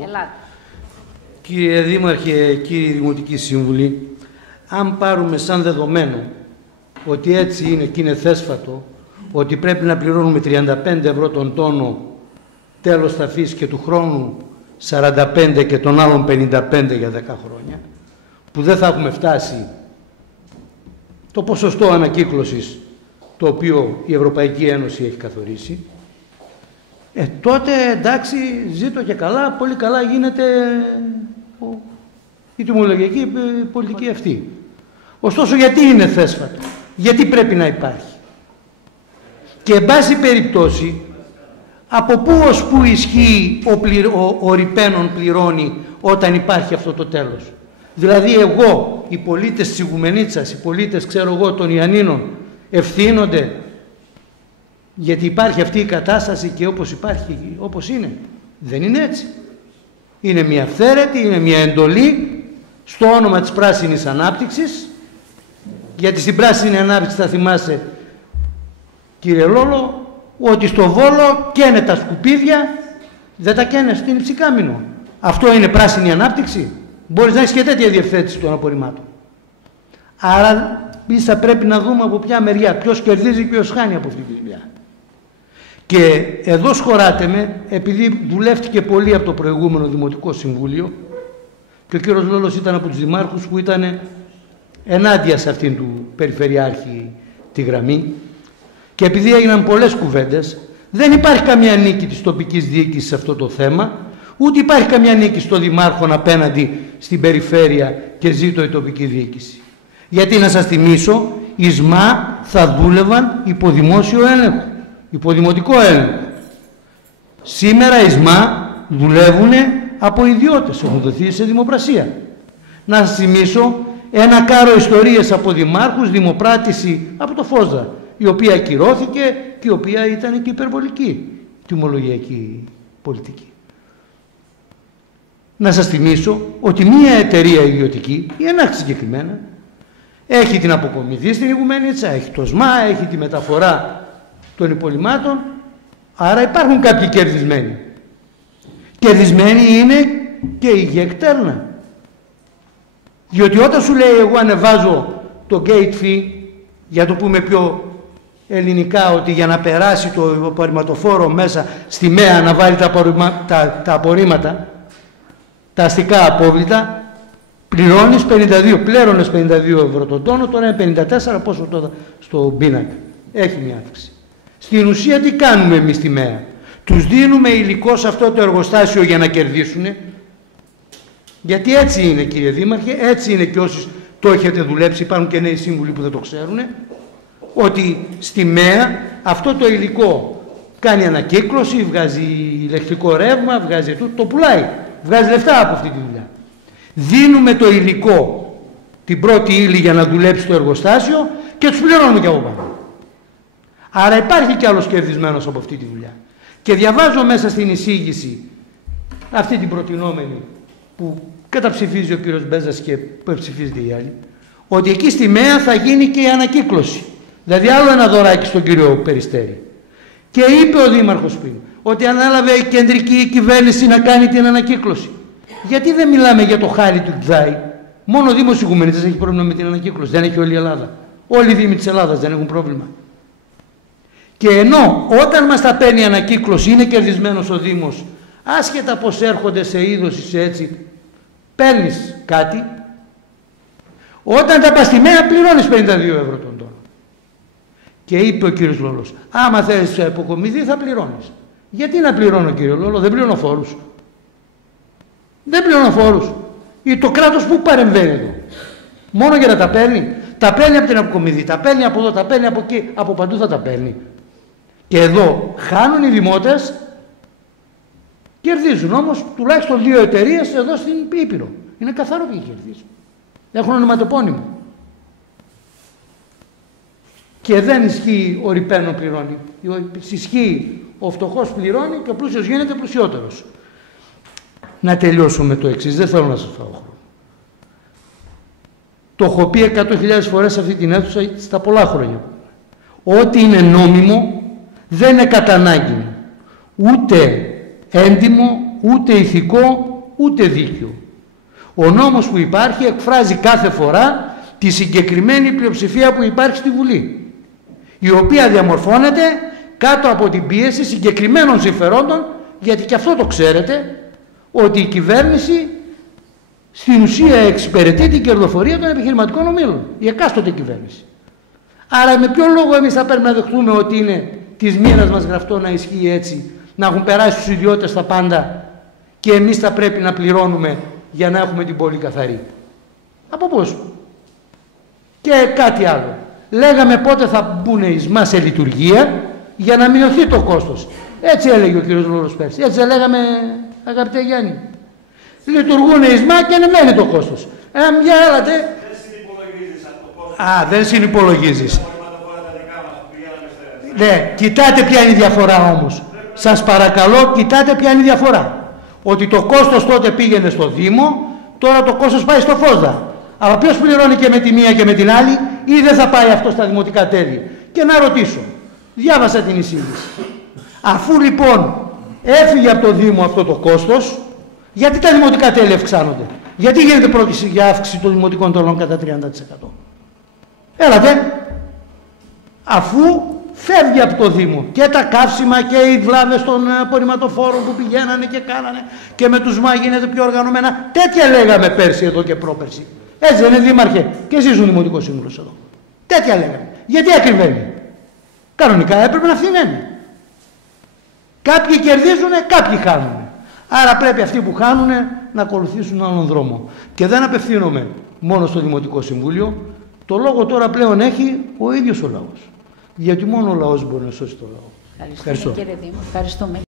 λόγο. Ελάτε. Κύριε Δήμαρχε, κύριοι Δημοτικοί Σύμβουλοι, αν πάρουμε σαν δεδομένο ότι έτσι είναι και είναι θέσφατο, ότι πρέπει να πληρώνουμε 35 ευρώ τον τόνο τέλος ταφής και του χρόνου 45 και των άλλων 55 για 10 χρόνια, που δεν θα έχουμε φτάσει το ποσοστό ανακύκλωσης το οποίο η Ευρωπαϊκή Ένωση έχει καθορίσει, τότε εντάξει, ζήτω και καλά, πολύ καλά γίνεται η τιμολογιακή πολιτική αυτή. Ωστόσο, γιατί είναι θέσφατο, γιατί πρέπει να υπάρχει. Και εν πάση περιπτώσει, από πού ως πού ισχύει ο ρηπαίνων πληρώνει όταν υπάρχει αυτό το τέλος. Δηλαδή εγώ, οι πολίτες της Ιγουμενίτσας, οι πολίτες, ξέρω εγώ, των Ιαννίνων, ευθύνονται γιατί υπάρχει αυτή η κατάσταση και όπως υπάρχει, όπως είναι. Δεν είναι έτσι. Είναι μια αυθαίρετη, είναι μια εντολή στο όνομα της πράσινης ανάπτυξης, γιατί στην πράσινη ανάπτυξη θα θυμάσαι, κύριε Λόλο, ότι στο Βόλο καίνε τα σκουπίδια, δεν τα καίνε στην Υψηκάμηνο. Αυτό είναι πράσινη ανάπτυξη. Μπορείς να έχεις και τέτοια διευθέτηση των απορριμμάτων. Άρα θα πρέπει να δούμε από ποια μεριά, ποιος κερδίζει και ποιος χάνει από αυτή τη δουλειά. Και εδώ σχωράτε με, επειδή δουλεύτηκε πολύ από το προηγούμενο Δημοτικό Συμβούλιο και ο κύριος Λόλος ήταν από τους δημάρχους που ήταν ενάντια σε αυτήν του Περιφερειάρχη τη γραμμή, και επειδή έγιναν πολλές κουβέντες, δεν υπάρχει καμία νίκη της τοπικής διοίκησης σε αυτό το θέμα, ούτε υπάρχει καμία νίκη στο δημάρχον απέναντι στην περιφέρεια και ζήτω η τοπική διοίκηση. Γιατί να σας θυμίσω, οι ΣΜΑ θα δούλευαν υπό δημόσιο έλεγχο, υπό δημοτικό έλεγχο. Σήμερα οι ΣΜΑ δουλεύουν από ιδιώτες, έχουν δοθεί σε δημοπρασία. Να σας θυμίσω ένα κάρο ιστορίες από δημάρχους, δημοπράτηση από το Φόσδα, η οποία ακυρώθηκε και η οποία ήταν και υπερβολική τιμολογιακή πολιτική. Να σας θυμίσω ότι μία εταιρεία ιδιωτική, η ΕΝΑΧ συγκεκριμένα, έχει την αποκομιδή στην Ιγουμενίτσα, έχει το ΣΜΑ, έχει τη μεταφορά των υπολειμμάτων, άρα υπάρχουν κάποιοι κερδισμένοι. Κερδισμένοι είναι και η ΓΕΚΤΕΡΝΑ. Διότι όταν σου λέει εγώ ανεβάζω το gate fee, για το πούμε πιο ελληνικά, ότι για να περάσει το απορριμματοφόρο μέσα στη ΜΕΑ να βάλει τα απορρίμματα, τα αστικά απόβλητα, πληρώνεις 52, πλέρωνες 52 ευρώ τον τόνο, τώρα είναι 54, πόσο τώρα στο πίνακα. Έχει μια αύξηση. Στην ουσία τι κάνουμε εμείς στη ΜΕΑ? Τους δίνουμε υλικό σε αυτό το εργοστάσιο για να κερδίσουν, γιατί έτσι είναι, κύριε Δήμαρχε, έτσι είναι και όσοι το έχετε δουλέψει, υπάρχουν και νέοι σύμβουλοι που δεν το ξέρουν, ότι στη ΜΕΑ αυτό το υλικό κάνει ανακύκλωση, βγάζει ηλεκτρικό ρεύμα, βγάζει το πουλάει, βγάζει λεφτά από αυτή τη δουλειά. Δίνουμε το υλικό, την πρώτη ύλη για να δουλέψει το εργοστάσιο και τους πληρώνουμε και από πάνω. Άρα υπάρχει κι άλλος κερδισμένος από αυτή τη δουλειά. Και διαβάζω μέσα στην εισήγηση αυτή την προτινόμενη που καταψηφίζει ο κύριος Μπέζας και που ψηφίζεται οι άλλοι, ότι εκεί στη ΜΕΑ θα γίνει και η ανακύκλωση. Δηλαδή άλλο ένα δωράκι στον κύριο Περιστέρη. Και είπε ο Δήμαρχος πριν ότι ανέλαβε η κεντρική κυβέρνηση να κάνει την ανακύκλωση. Γιατί δεν μιλάμε για το χάρι του Κδάη? Μόνο ο Δήμος Ιγουμενίτσας έχει πρόβλημα με την ανακύκλωση. Δεν έχει όλη η Ελλάδα. Όλοι οι Δήμοι της Ελλάδας δεν έχουν πρόβλημα. Και ενώ όταν μας τα παίρνει η ανακύκλωση είναι κερδισμένος ο Δήμος, άσχετα πως έρχονται σε είδωση, σε έτσι, παίρνεις κάτι, όταν τα πας στη ΜΕΑ πληρώνεις 52 ευρώ τον τόνο. Και είπε ο κύριος Λόλος, άμα θέλεις αποκομιδή θα πληρώνεις. Γιατί να πληρώνω, κύριε Λόλο? Δεν πληρώνω φόρους. Δεν πληρώνω φόρους. Το κράτος που παρεμβαίνει εδώ? Μόνο για να τα παίρνει? Τα παίρνει από την αποκομιδή, τα παίρνει από εδώ, τα παίρνει από εκεί, από παντού θα τα παίρνει. Και εδώ χάνουν οι δημότες, κερδίζουν όμως τουλάχιστον 2 εταιρείες εδώ στην Ήπειρο. Είναι καθαρό ποιοι κερδίζουν. Έχουν ονοματεπώνυμο. Και δεν ισχύει ο ρηπαίνων πληρώνει. Ισχύει ο φτωχός πληρώνει και ο πλούσιος γίνεται πλουσιότερος. Να τελειώσω με το εξής, δεν θέλω να σας φάω χρόνο. Το έχω πει 100.000 φορές σε αυτή την αίθουσα στα πολλά χρόνια. Ό,τι είναι νόμιμο δεν είναι κατά ανάγκη ούτε έντιμο, ούτε ηθικό, ούτε δίκαιο. Ο νόμος που υπάρχει εκφράζει κάθε φορά τη συγκεκριμένη πλειοψηφία που υπάρχει στη Βουλή, η οποία διαμορφώνεται κάτω από την πίεση συγκεκριμένων συμφερόντων, γιατί και αυτό το ξέρετε, ότι η κυβέρνηση στην ουσία εξυπηρετεί την κερδοφορία των επιχειρηματικών ομίλων, η εκάστοτε κυβέρνηση. Άρα με ποιο λόγο εμείς θα πρέπει να δεχτούμε ότι είναι της μοίρας μας γραφτό να ισχύει έτσι, να έχουν περάσει στους ιδιώτες τα πάντα και εμείς θα πρέπει να πληρώνουμε για να έχουμε την πόλη καθαρή? Από πώς? Και κάτι άλλο. Λέγαμε πότε θα μπουν οι ΙΣΜΑ σε λειτουργία για να μειωθεί το κόστος. Έτσι έλεγε ο κ. Λόρος πέρσι. Έτσι λέγαμε, αγαπητέ Γιάννη. Λειτουργούν οι ΙΣΜΑ και ανεβαίνει το κόστος. Για έλατε. Δεν συνυπολογίζεις αυτό το κόστος. Δεν συνυπολογίζεις. Ναι, κοιτάτε ποια είναι η διαφορά όμως. Σας παρακαλώ, κοιτάτε ποια είναι η διαφορά. Ότι το κόστος τότε πήγαινε στο Δήμο, τώρα το κόστος πάει στο ΦΟΣΔΑ. Αλλά ποιος πληρώνει και με τη μία και με την άλλη, ή δεν θα πάει αυτό στα δημοτικά τέλη? Και να ρωτήσω, διάβασα την εισήγηση. Αφού λοιπόν έφυγε από το Δήμο αυτό το κόστος, γιατί τα δημοτικά τέλη αυξάνονται? Γιατί γίνεται πρόκληση για αύξηση των δημοτικών τελών κατά 30%? Έλατε, αφού φεύγει από το Δήμο και τα καύσιμα και οι βλάβες των απορριμματοφόρων που πηγαίνανε και κάνανε και με τους ΜΑ γίνεται πιο οργανωμένα. Τέτοια λέγαμε πέρσι εδώ και πρόπερσι. Έτσι δεν είναι, Δήμαρχε? Και εσείς ο Δημοτικός Σύμβουλος εδώ. Τέτοια λέγαμε. Γιατί ακριβένει? Κανονικά έπρεπε να φθηνένει. Κάποιοι κερδίζουν, κάποιοι χάνουν. Άρα πρέπει αυτοί που χάνουν να ακολουθήσουν άλλον δρόμο. Και δεν απευθύνομαι μόνο στο Δημοτικό Συμβούλιο. Το λόγο τώρα πλέον έχει ο ίδιος ο λαός. Γιατί μόνο ο λαός μπορεί να σώσει το λαό. Ευχαριστούμε, κύριε Δήμο. Ευχαριστούμε.